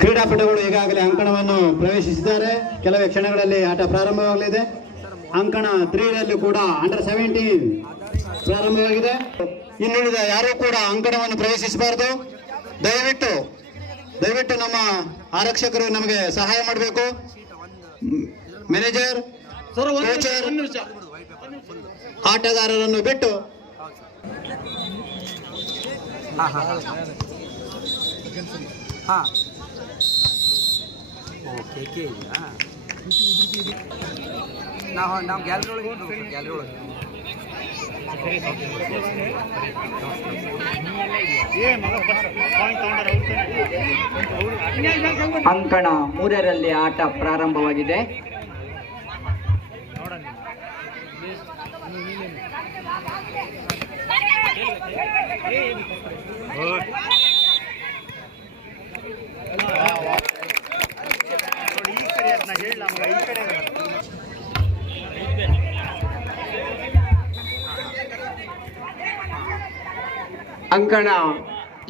ಕ್ರೀಡಾಪಟುಗಳು ಈಗಾಗಲೇ ಅಂಕಣವನ್ನು ಪ್ರವೇಶಿಸಿದ್ದಾರೆ. ಕೆಲವೇ ಕ್ಷಣಗಳಲ್ಲಿ ಆಟ ಪ್ರಾರಂಭವಾಗಲಿದೆ. ಅಂಕಣ 3ರಲ್ಲಿ ಕೂಡ ಅಂಡರ್-17 ಪ್ರಾರಂಭವಾಗಿದೆ. ಇನ್ನುಳಿದ ಯಾರೂ ಕೂಡ ಅಂಕಣವನ್ನು ಪ್ರವೇಶಿಸಬಾರದು. ದಯವಿಟ್ಟು ನಮ್ಮ ಆರಕ್ಷಕರು ನಮಗೆ ಸಹಾಯ ಮಾಡಬೇಕು. ಮ್ಯಾನೇಜರ್, ಕೋಚರ್ ಆಟಗಾರರನ್ನು ಬಿಟ್ಟು ನಾವು ಗ್ಯಾಲರಿ ಒಳಗೆ ಅಂಕಣ 3ರಲ್ಲಿ ಆಟ ಪ್ರಾರಂಭವಾಗಿದೆ. ಅಂಕಣ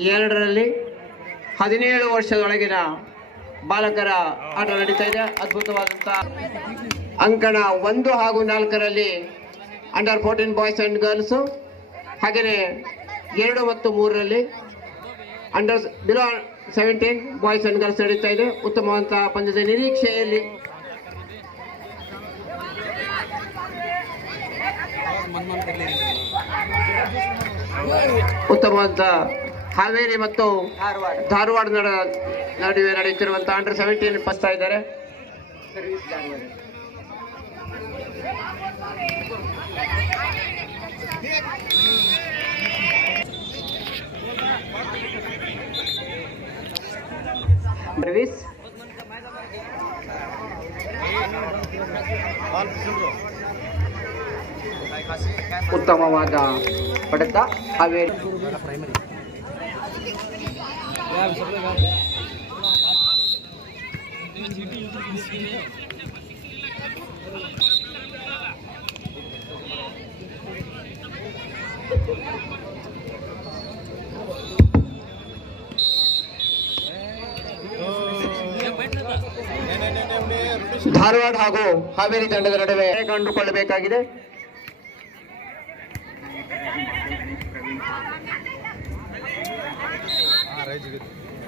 2ರಲ್ಲಿ 17 ವರ್ಷದೊಳಗಿನ ಬಾಲಕರ ಆಟ ನಡೀತಾ ಇದೆ. ಅದ್ಭುತವಾದಂಥ ಅಂಕಣ 1 ಹಾಗೂ 4ರಲ್ಲಿ ಅಂಡರ್-14 ಬಾಯ್ಸ್ ಅಂಡ್ ಗರ್ಲ್ಸ್, ಹಾಗೆಯೇ 2 ಮತ್ತು 3ರಲ್ಲಿ ಬಿಲೋ-17 ಬಾಯ್ಸ್ ಅಂಡ್ ಗರ್ಲ್ಸ್ ನಡೀತಾ ಇದೆ. ಉತ್ತಮವಾದಂತಹ ಪಂದ್ಯದ ನಿರೀಕ್ಷೆಯಲ್ಲಿ ಉತ್ತಮವಾದ ಹಾವೇರಿ ಮತ್ತು ಧಾರವಾಡ ನಡುವೆ ನಡೆಯುತ್ತಿರುವಂತಹ ಅಂಡರ್-17 ಪಸ್ತಾ ಇದ್ದಾರೆ. ಸರ್ವಿಸ್ ಉತ್ತಮವಾದ ಹೊಡೆತ ಹಾವೇರಿ. ಧಾರವಾಡ ಹಾಗೂ ಹಾವೇರಿ ತಂಡದ ನಡುವೆ ಕಂಡುಕೊಳ್ಳಬೇಕಾಗಿದೆ.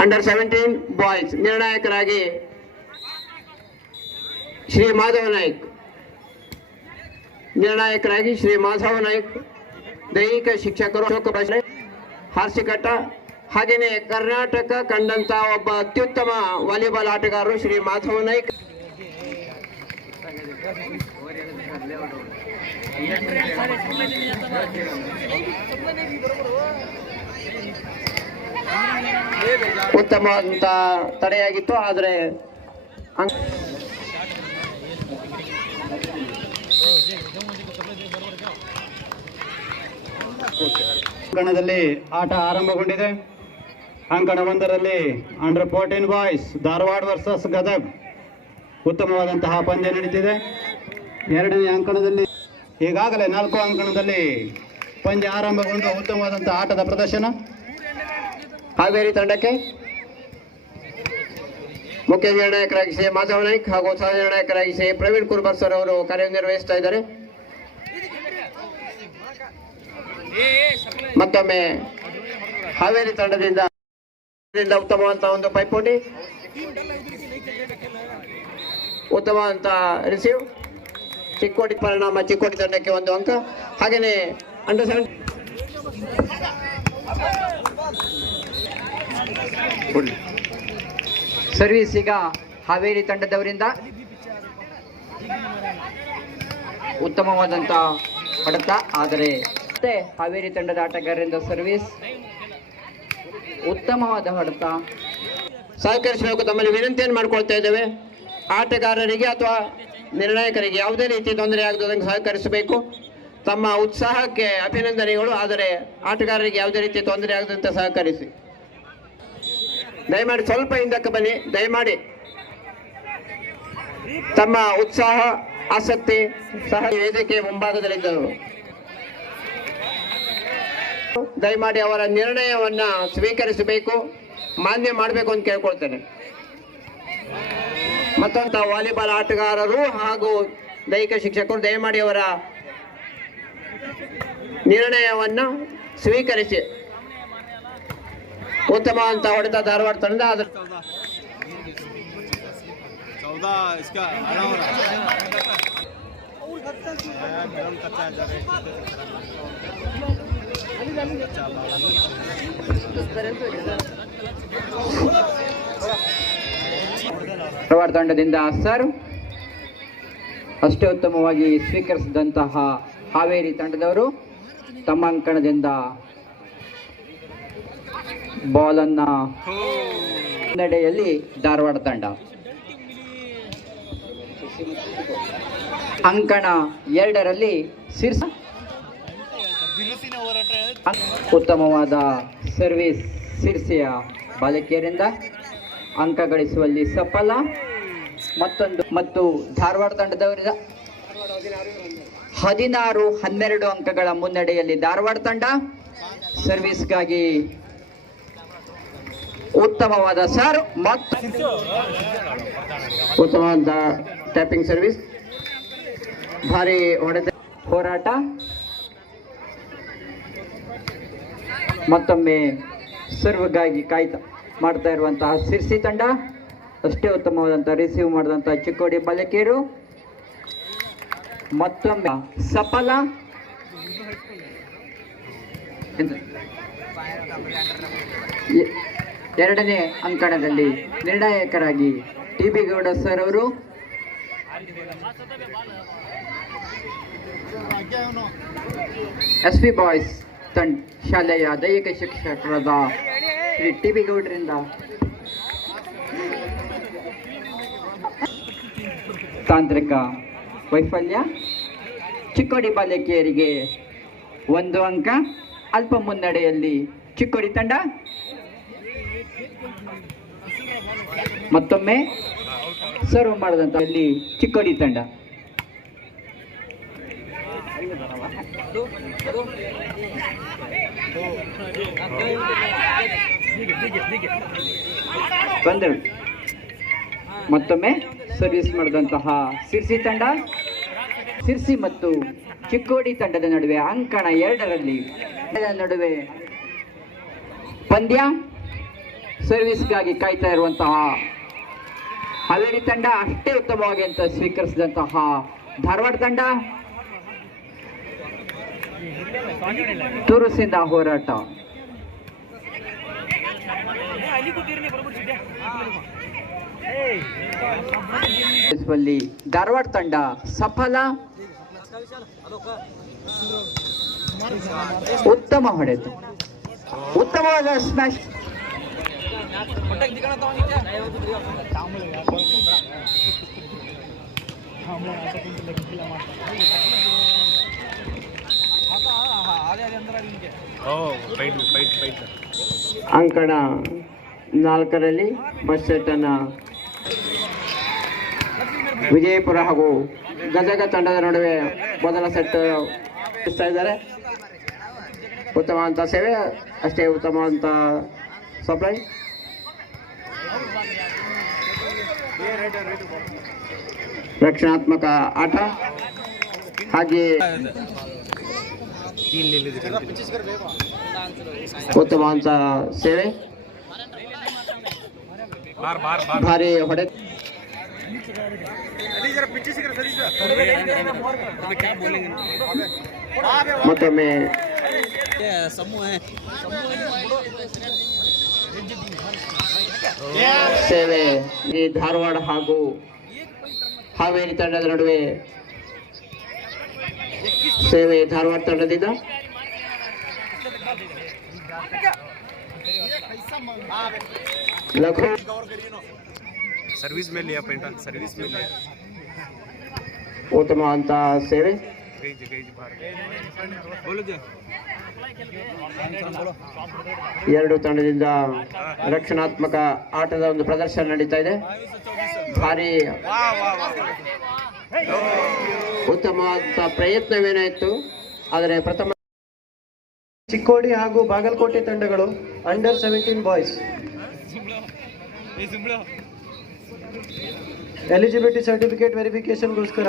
ಅಂಡರ್-17 ಬಾಯ್ಸ್ ನಿರ್ಣಾಯಕರಾಗಿ ಶ್ರೀ ಮಾಧವ ನಾಯ್ಕ್, ದೈಹಿಕ ಶಿಕ್ಷಕರು ಅಶೋಕ ಭಾಷೆ, ಹಾರ್ಸಿಕಟ್ಟ, ಹಾಗೆಯೇ ಕರ್ನಾಟಕ ಕಂಡಂತ ಒಬ್ಬ ಅತ್ಯುತ್ತಮ ವಾಲಿಬಾಲ್ ಆಟಗಾರರು ಶ್ರೀ ಮಾಧವ ನಾಯ್ಕ್. ಉತ್ತಮವಾದಂತ ತಡೆಯಾಗಿತ್ತು, ಆದರೆ ಅಂಕಣದಲ್ಲಿ ಆಟ ಆರಂಭಗೊಂಡಿದೆ. ಅಂಕಣ 1ರಲ್ಲಿ ಅಂಡರ್-14 ಬಾಯ್ಸ್ ಧಾರವಾಡ ವರ್ಸಸ್ ಗದಗ್ ಉತ್ತಮವಾದಂತಹ ಪಂದ್ಯ ನಡೀತಿದೆ. 2ನೇ ಅಂಕಣದಲ್ಲಿ ಈಗಾಗಲೇ 4 ಅಂಕಣದಲ್ಲಿ ಪಂದ್ಯ ಆರಂಭಗೊಂಡು ಉತ್ತಮವಾದಂತಹ ಆಟದ ಪ್ರದರ್ಶನ ಹಾವೇರಿ ತಂಡಕ್ಕೆ ಮುಖ್ಯ ನಿರ್ಣಾಯಕರಾಗಿ ಶ್ರೀ ಮಾಧವ ನಾಯ್ಕ್ ಹಾಗೂ ಸಹ ನಿರ್ಣಾಯಕರಾಗಿ ಶ್ರೀ ಪ್ರವೀಣ್ ಕುರ್ಬರ್ ಸರ್ ಅವರು ಕಾರ್ಯನಿರ್ವಹಿಸ್ತಾ ಇದ್ದಾರೆ. ಮತ್ತೊಮ್ಮೆ ಹಾವೇರಿ ತಂಡದಿಂದ ಉತ್ತಮವಾದಂತಹ ಒಂದು ಪೈಪೋಟಿ, ಉತ್ತಮವಾದಂತಹ ರಿಸೀವ್, ಚಿಕ್ಕೋಟಿ ಪರಿಣಾಮ ಚಿಕ್ಕೋಟಿ ತಂಡಕ್ಕೆ 1 ಅಂಕ. ಹಾಗೆಯೇ ಅಂಡರ್-17 ಸರ್ವಿಸ್ ಈಗ ಹಾವೇರಿ ತಂಡದವರಿಂದ ಉತ್ತಮವಾದಂತ ಹೊಡೆತ, ಆದರೆ ಹಾವೇರಿ ತಂಡದ ಆಟಗಾರರಿಂದ ಸರ್ವಿಸ್ ಉತ್ತಮವಾದ ಹೊಡೆತ. ಸಹಕರಿಸಬೇಕು, ತಮ್ಮಲ್ಲಿ ವಿನಂತಿಯನ್ನು ಮಾಡಿಕೊಳ್ತಾ ಇದ್ದೇವೆ. ಆಟಗಾರರಿಗೆ ಅಥವಾ ನಿರ್ಣಾಯಕರಿಗೆ ಯಾವುದೇ ರೀತಿ ತೊಂದರೆ ಆಗದಂಗೆ ಸಹಕರಿಸಬೇಕು. ತಮ್ಮ ಉತ್ಸಾಹಕ್ಕೆ ಅಭಿನಂದನೆಗಳು, ಆದರೆ ಆಟಗಾರರಿಗೆ ಯಾವುದೇ ರೀತಿ ತೊಂದರೆ ಆಗದಂತೆ ಸಹಕರಿಸಿ. ದಯಮಾಡಿ ಸ್ವಲ್ಪ ಹಿಂದಕ್ಕೆ ಬನ್ನಿ. ದಯಮಾಡಿ ತಮ್ಮ ಉತ್ಸಾಹ, ಆಸಕ್ತಿ ಸಹ ವೇದಿಕೆ ಮುಂಭಾಗದಲ್ಲಿದ್ದರು. ದಯಮಾಡಿ ಅವರ ನಿರ್ಣಯವನ್ನ ಸ್ವೀಕರಿಸಬೇಕು, ಮಾನ್ಯ ಮಾಡಬೇಕು ಅಂತ ಕೇಳ್ಕೊಳ್ತೇನೆ. ಮತ್ತೊಂದು ವಾಲಿಬಾಲ್ ಆಟಗಾರರು ಹಾಗೂ ದೈಹಿಕ ಶಿಕ್ಷಕರು ದಯಮಾಡಿ ಅವರ ನಿರ್ಣಯವನ್ನು ಸ್ವೀಕರಿಸಿ. ಉತ್ತಮ ಅಂತ ಹೊಡೆದ ಧಾರವಾಡ ತಂಡ ಅದರ ಧಾರವಾಡ ತಂಡದಿಂದ ಸರ್ವ್ ಅಷ್ಟೇ ಉತ್ತಮವಾಗಿ ಸ್ವೀಕರಿಸಿದಂತಹ ಹಾವೇರಿ ತಂಡದವರು ತಮ್ಮ ಅಂಕಣದಿಂದ ಬಾಲನ್ನ ಮುನ್ನಡೆಯಲ್ಲಿ ಧಾರವಾಡ ತಂಡ ಅಂಕಣ 2ರಲ್ಲಿ ಸಿರ್ಸ ಉತ್ತಮವಾದ ಸರ್ವಿಸ್ ಸಿರ್ಸಿಯ ಬಾಲಕಿಯರಿಂದ ಅಂಕ ಗಳಿಸುವಲ್ಲಿ ಸಫಲ. ಮತ್ತು ಧಾರವಾಡ ತಂಡದವರಿಂದ 16-12 ಅಂಕಗಳ ಮುನ್ನಡೆಯಲ್ಲಿ ಧಾರವಾಡ ತಂಡ. ಸರ್ವಿಸ್ಗಾಗಿ ಉತ್ತಮವಾದ ಸರ್ವ್ ಮತ್ತು ಉತ್ತಮವಾದ ಟ್ಯಾಪಿಂಗ್ ಸರ್ವಿಸ್. ಭಾರಿ ಹೊಡೆದ ಹೋರಾಟ. ಮತ್ತೊಮ್ಮೆ ಸರ್ವ್ಗಾಗಿ ಮಾಡ್ತಾ ಇರುವಂತಹ ಸಿರ್ಸಿ ತಂಡ. ಅಷ್ಟೇ ಉತ್ತಮವಾದಂತಹ ರಿಸೀವ್ ಮಾಡಿದಂತಹ ಚಿಕ್ಕೋಡಿ ಬಾಲಕಿಯರು ಮತ್ತೊಮ್ಮೆ ಸಫಲ. ಎರಡನೇ ಅಂಕಣದಲ್ಲಿ ನಿರ್ಣಾಯಕರಾಗಿ ಟಿ.ಬಿ. ಗೌಡ ಸರ್ ಅವರು ಎಸ್.ಪಿ. ಬಾಯ್ಸ್ ಶಾಲೆಯ ದೈಹಿಕ ಶಿಕ್ಷಕರಾದ ಶ್ರೀ ಟಿ.ಬಿ. ಗೌಡರಿಂದ ತಾಂತ್ರಿಕ ವೈಫಲ್ಯ. ಚಿಕ್ಕೋಡಿ ಬಾಲಕಿಯರಿಗೆ 1 ಅಂಕ. ಅಲ್ಪ ಮುನ್ನಡೆಯಲ್ಲಿ ಚಿಕ್ಕೋಡಿ ತಂಡ. ಮತ್ತೊಮ್ಮೆ ಸರ್ವ್ ಮಾಡಿದಂತಲ್ಲಿ ಚಿಕ್ಕೋಡಿ ತಂಡ. ಮತ್ತೊಮ್ಮೆ ಸರ್ವಿಸ್ ಮಾಡಿದಂತಹ ಸಿರ್ಸಿ ತಂಡ. ಸಿರ್ಸಿ ಮತ್ತು ಚಿಕ್ಕೋಡಿ ತಂಡದ ನಡುವೆ ಅಂಕಣ 2ರಲ್ಲಿ ನಡುವೆ ಪಂದ್ಯ. ಸರ್ವಿಸ್ಗಾಗಿ ಕಾಯ್ತಾ ಇರುವಂತಹ ಹಾವೇರಿ ತಂಡ ಅಷ್ಟೇ ಉತ್ತಮವಾಗಿ ಅಂತ ಸ್ವೀಕರಿಸಿದಂತಹ ಧಾರವಾಡ ತಂಡ. ತುರುಸಿಂದ ಹೋರಾಟ. ಧಾರವಾಡ ತಂಡ ಸಫಲ. ಉತ್ತಮ ಹೊಡೆದು ಉತ್ತಮವಾದ ಸ್ಮ್ಯಾಶ್. ಅಂಕಣ 4ರಲ್ಲಿ ಫಸ್ಟ್ ಸೆಟ್ ಅನ್ನ ವಿಜಯಪುರ ಹಾಗೂ ಗದಗ ತಂಡದ ನಡುವೆ ಮೊದಲ ಸೆಟ್ ಇದ್ದಾರೆ. ಉತ್ತಮವಾದಂಥ ಸೇವೆ, ಅಷ್ಟೇ ಉತ್ತಮವಾದಂಥ ಸಪ್ಲೈ. ರಕ್ಷಣಾತ್ಮಕ ಆಟ ಹಾಗೆ ಉತ್ತಮವಾದಂಥ ಸೇವೆ. ಭಾರಿ ಹೊಡೆ. ಮತ್ತೊಮ್ಮೆ ಸೇವೆ. ಈ ಧಾರವಾಡ ಹಾಗೂ ಹಾವೇರಿ ತಂಡದ ನಡುವೆ ಸೇವೆ ಧಾರವಾಡ ತಂಡದಿಂದ. लखो सर्विस में लिया पेंटा सर्विस में लिया उत्तम ಅಂತ ಸೇವೆ. ಎರಡು ತಂಡದಿಂದ ರಕ್ಷಣಾತ್ಮಕ ಆಟದ ಒಂದು ಪ್ರದರ್ಶನ ನಡೀತಾ ಇದೆ. ಭಾರಿ ಉತ್ತಮವಾದ ಪ್ರಯತ್ನವೇನಾಯಿತು, ಆದರೆ ಪ್ರಥಮ ಚಿಕ್ಕೋಡಿ ಹಾಗೂ ಬಾಗಲಕೋಟೆ ತಂಡಗಳು ಅಂಡರ್ 17 ಬಾಯ್ಸ್ ಎಲಿಜಿಬಿಲಿಟಿ ಸರ್ಟಿಫಿಕೇಟ್ ವೆರಿಫಿಕೇಶನ್ಗೋಸ್ಕರ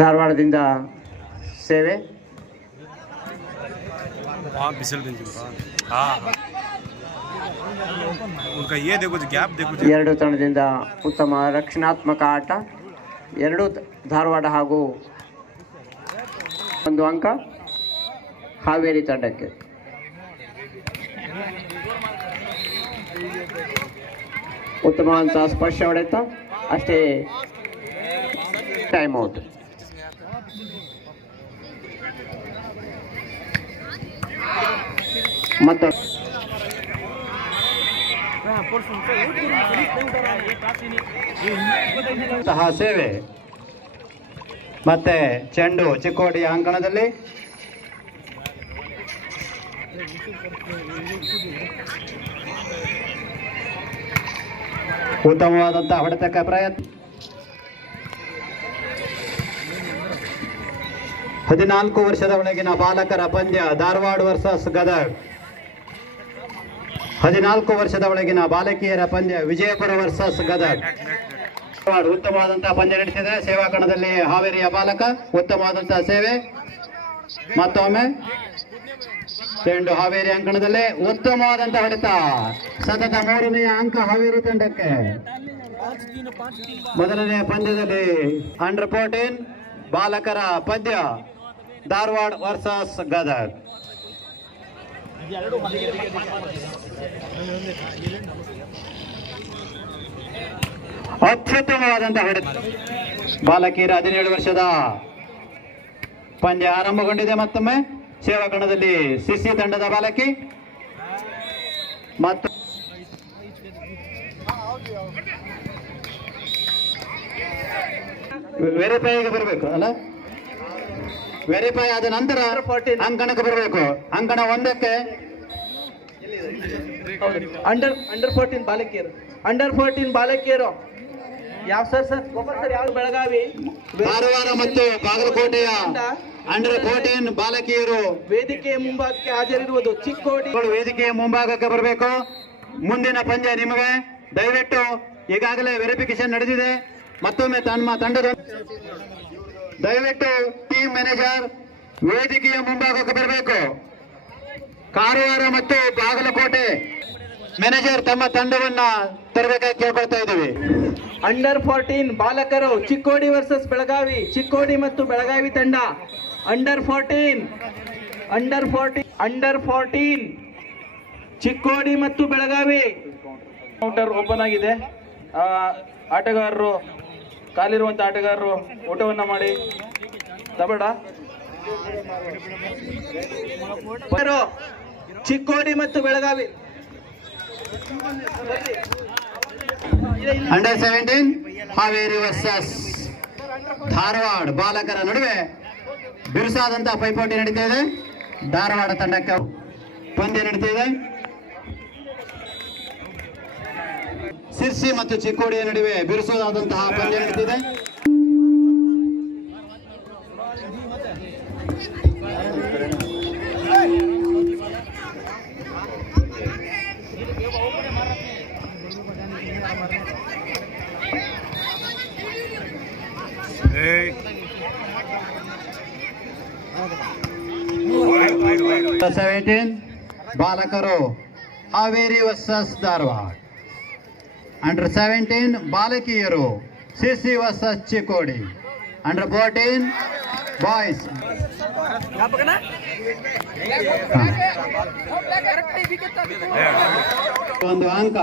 ಧಾರವಾಡದಿಂದ ಸೇವೆ. हाँ बिसल दिन हाँ उनका ये देखो गैप देखो ಎರಡು ತಂಡದಿಂದ ಉತ್ತಮ ರಕ್ಷಣಾತ್ಮಕ ಆಟ. ಎರಡು ಧಾರವಾಡ ಹಾಗೂ 1 ಅಂಕ ಹಾವೇರಿ ತಂಡಕ್ಕೆ. ಉತ್ತಮವಾದಂತಹ ಸ್ಪರ್ಶ ಹೊಡೆತ, ಅಷ್ಟೇ ಟೈಮ್ ಔಟ್. ಮತ್ತು ಸೇವೆ ಮತ್ತೆ ಚೆಂಡು ಚಿಕ್ಕೋಡಿಯ ಅಂಕಣದಲ್ಲಿ. ಉತ್ತಮವಾದಂತಹ ಹೊಡೆತಕ್ಕೆ ಪ್ರಯತ್ನ. 14 ವರ್ಷದ ಒಳಗಿನ ಬಾಲಕರ ಪಂದ್ಯ ಧಾರವಾಡ ವರ್ಸಸ್ ಗದಗ್. 14 ವರ್ಷದ ಒಳಗಿನ ಬಾಲಕಿಯರ ಪಂದ್ಯ ವಿಜಯಪುರ ವರ್ಸಸ್ ಗದಗ್. ಉತ್ತಮವಾದಂತಹ ಪಂದ್ಯ ನಡೆಸಿದೆ. ಸೇವಾ ಕಣದಲ್ಲಿ ಹಾವೇರಿಯ ಬಾಲಕ ಉತ್ತಮವಾದಂತಹ ಸೇವೆ. ಮತ್ತೊಮ್ಮೆ ಚೆಂಡು ಹಾವೇರಿ ಅಂಕಣದಲ್ಲಿ ಉತ್ತಮವಾದಂತಹ ಹೊಡೆತ. ಸತತ 3ನೆಯ ಅಂಕ ಹಾವೇರಿ ತಂಡಕ್ಕೆ. ಮೊದಲನೆಯ ಪಂದ್ಯದಲ್ಲಿ ಅಂಡರ್ 14 ಬಾಲಕರ ಪಂದ್ಯ ಧಾರವಾಡ ವರ್ಸಸ್ ಗದಗ್. ಅತ್ಯುತ್ತಮವಾದಂತಹ ಹೊಡೆತ. ಬಾಲಕಿಯರ 17 ವರ್ಷದ ಪಂದ್ಯ ಆರಂಭಗೊಂಡಿದೆ. ಮತ್ತೊಮ್ಮೆ ಸೇವಾ ಕಣದಲ್ಲಿ ಸಿಸಿ ತಂಡದ ಬಾಲಕಿ ಮತ್ತು ವೆರಿಫೈಗೆ ಬರಬೇಕು ಅಲ್ಲ, ವೆರಿಫೈ ಆದ ನಂತರ ಅಂಕಣಕ್ಕೆ ಬರಬೇಕು. ಅಂಕಣ 1ಕ್ಕೆ ಅಂಡರ್ 14 ಬಾಲಕಿಯರು. ಅಂಡರ್ 14 ಬಾಲಕಿಯರು ಯಾವ ಸರ್ ಯಾವ ಬೆಳಗಾವಿ ಕಾರವಾರ ಮತ್ತು ಬಾಗಲಕೋಟೆಯ ಅಂಡರ್ 14 ಬಾಲಕಿಯರು ವೇದಿಕೆಯ ಮುಂಭಾಗಕ್ಕೆ ಹಾಜರಿರುವುದು. ಚಿಕ್ಕೋಡಿ ವೇದಿಕೆಯ ಮುಂಭಾಗಕ್ಕೆ ಬರಬೇಕು. ಮುಂದಿನ ಪಂದ್ಯ ನಿಮಗೆ. ದಯವಿಟ್ಟು ಈಗಾಗಲೇ ವೆರಿಫಿಕೇಶನ್ ನಡೆದಿದೆ. ಮತ್ತೊಮ್ಮೆ ತಮ್ಮ ತಂಡದ ದಯವಿಟ್ಟು ಟೀಮ್ ಮ್ಯಾನೇಜರ್ ವೇದಿಕೆಯ ಮುಂಭಾಗಕ್ಕೆ ಬರಬೇಕು. ಕಾರವಾರ ಮತ್ತು ಬಾಗಲಕೋಟೆ ಮ್ಯಾನೇಜರ್ ತಮ್ಮ ತಂಡವನ್ನ ತರಬೇಕಾಗಿ ಕೇಳ್ಕೊಳ್ತಾ ಇದ್ದೀವಿ. ಅಂಡರ್ 14 ಬಾಲಕರು ಚಿಕ್ಕೋಡಿ ವರ್ಸಸ್ ಬೆಳಗಾವಿ. ಚಿಕ್ಕೋಡಿ ಮತ್ತು ಬೆಳಗಾವಿ ತಂಡ ಅಂಡರ್ 14 ಚಿಕ್ಕೋಡಿ ಮತ್ತು ಬೆಳಗಾವಿ. ಕೌಂಟರ್ ಓಪನ್ ಆಗಿದೆ. ಆಟಗಾರರು ಕಾಲಿರುವಂತ ಆಟಗಾರರು ಊಟವನ್ನ ಮಾಡಿ ತಬೇಡ. ಚಿಕ್ಕೋಡಿ ಮತ್ತು ಬೆಳಗಾವಿ ಅಂಡರ್ 17 ಹಾವೇರಿ ವರ್ಸಸ್ ಧಾರವಾಡ ಬಾಲಕರ ನಡುವೆ ಬಿರುಸಾದಂತಹ ಪೈಪೋಟಿ ನಡೀತಾ ಇದೆ. ಧಾರವಾಡ ತಂಡಕ್ಕೆ ಪಂದ್ಯ ನಡೀತಾ ಇದೆ. ಸಿರ್ಸಿ ಮತ್ತು ಚಿಕ್ಕೋಡಿಯ ನಡುವೆ ಬಿರುಸಾದಂತಹ ಪಂದ್ಯ ನಡೀತಿದೆ. Hey. 17 ಬಾಲಕರು ಹಾವೇರಿ ವರ್ಸಸ್ ಧಾರವಾಡ. ಅಂಡರ್ 17 ಬಾಲಕಿಯರು CC versus Chikkodi. Under 14 boys. ಒಂದು ಅಂಕ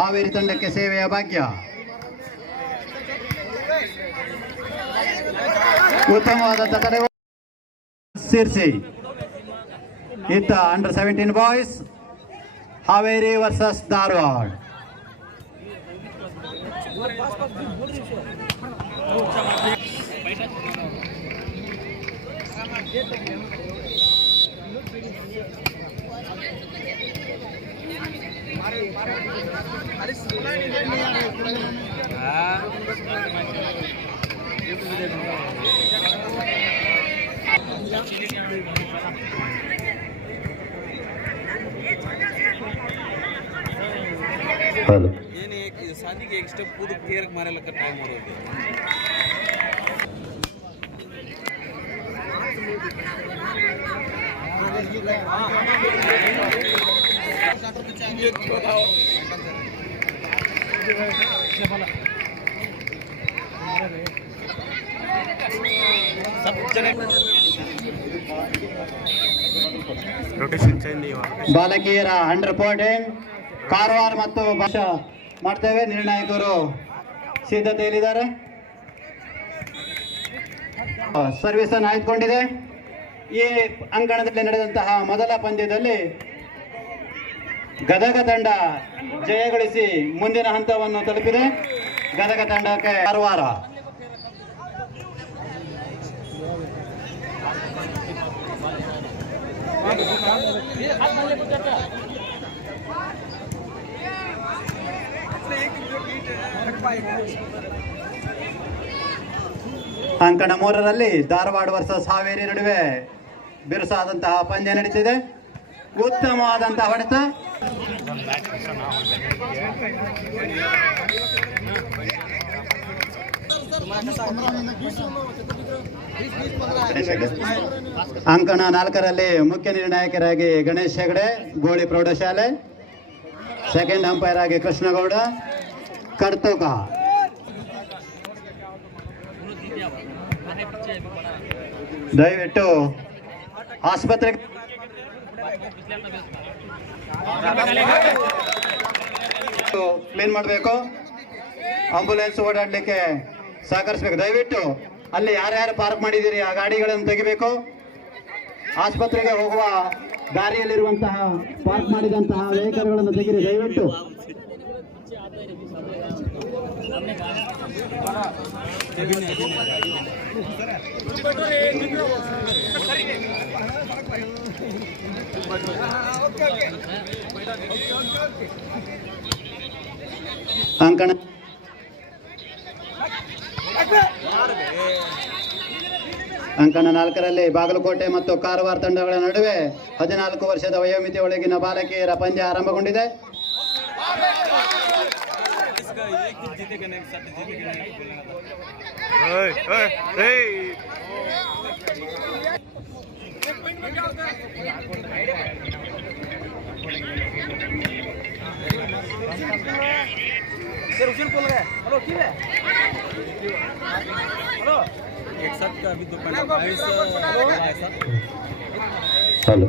ಹಾವೇರಿ ತಂಡಕ್ಕೆ ಸೇವೆಯ ಭಾಗ್ಯ. ಉತ್ತಮವಾದಂತಹ ತಡೆ ಸಿರ್ಸಿ. ಇತ್ತ under 17 boys Haveri versus Dharwad. Hello ಏನೇ ಶಾದಿಗೆ एक स्टेप कूद केयर मारे लगा टाइम हो रोटेशन चेंज नहीं हुआ ಬಾಲಕಿಯರ 114 ಕಾರವಾರ ಮತ್ತು ಭಾಷಾ ಮಾಡ್ತೇವೆ. ನಿರ್ಣಾಯಕರು ಸಿದ್ಧತೆಯಲ್ಲಿದ್ದಾರೆ. ಸರ್ವಿಸ್ ಅನ್ನು ಆಯ್ದುಕೊಂಡಿದೆ. ಈ ಅಂಕಣದಲ್ಲಿ ನಡೆದಂತಹ ಮೊದಲ ಪಂದ್ಯದಲ್ಲಿ ಗದಗ ತಂಡ ಜಯಗಳಿಸಿ ಮುಂದಿನ ಹಂತವನ್ನು ತಲುಪಿದೆ. ಗದಗ ತಂಡಕ್ಕೆ ಕಾರವಾರ. ಅಂಕಣ 3ರಲ್ಲಿ ಧಾರವಾಡ ವರ್ಸಸ್ ಹಾವೇರಿ ನಡುವೆ ಬಿರುಸಾದಂತಹ ಪಂದ್ಯ ನಡೀತಿದೆ. ಉತ್ತಮವಾದಂತಹ ಹೊಡೆತ. ಅಂಕಣ 4ರಲ್ಲಿ ಮುಖ್ಯ ನಿರ್ಣಾಯಕರಾಗಿ ಗಣೇಶ್ ಹೆಗಡೆ, ಗೋಳಿ ಪ್ರೌಢಶಾಲೆ. ಸೆಕೆಂಡ್ ಅಂಪೈರ್ ಆಗಿ ಕೃಷ್ಣಗೌಡ ಕರ್ತೋಕ. ದಯವಿಟ್ಟು ಆಸ್ಪತ್ರೆಗೆ ಕ್ಲೀನ್ ಮಾಡಬೇಕು. ಆಂಬುಲೆನ್ಸ್ ಓಡಾಡ್ಲಿಕ್ಕೆ ಸಹಕರಿಸಬೇಕು. ದಯವಿಟ್ಟು ಅಲ್ಲಿ ಯಾರ್ಯಾರು ಪಾರ್ಕ್ ಮಾಡಿದ್ದೀರಿ ಆ ಗಾಡಿಗಳನ್ನು ತೆಗಿಬೇಕು. ಆಸ್ಪತ್ರೆಗೆ ಹೋಗುವ ದಾರಿಯಲ್ಲಿರುವಂತಹ ಪಾರ್ಕ್ ಮಾಡಿದಂತಹ ವೆಹಿಕಲ್ಗಳನ್ನು ತೆಗಿರಿ ದಯವಿಟ್ಟು. ಅಂಕಣ ಅಂಕಣ 4ರಲ್ಲಿ ಬಾಗಲಕೋಟೆ ಮತ್ತು ಕಾರವಾರ ತಂಡಗಳ ನಡುವೆ 14 ವರ್ಷದ ವಯೋಮಿತಿ ಒಳಗಿನ ಬಾಲಕಿಯರ ಪಂದ್ಯ ಆರಂಭಗೊಂಡಿದೆ. एक साथ का अभी दुकान हेलो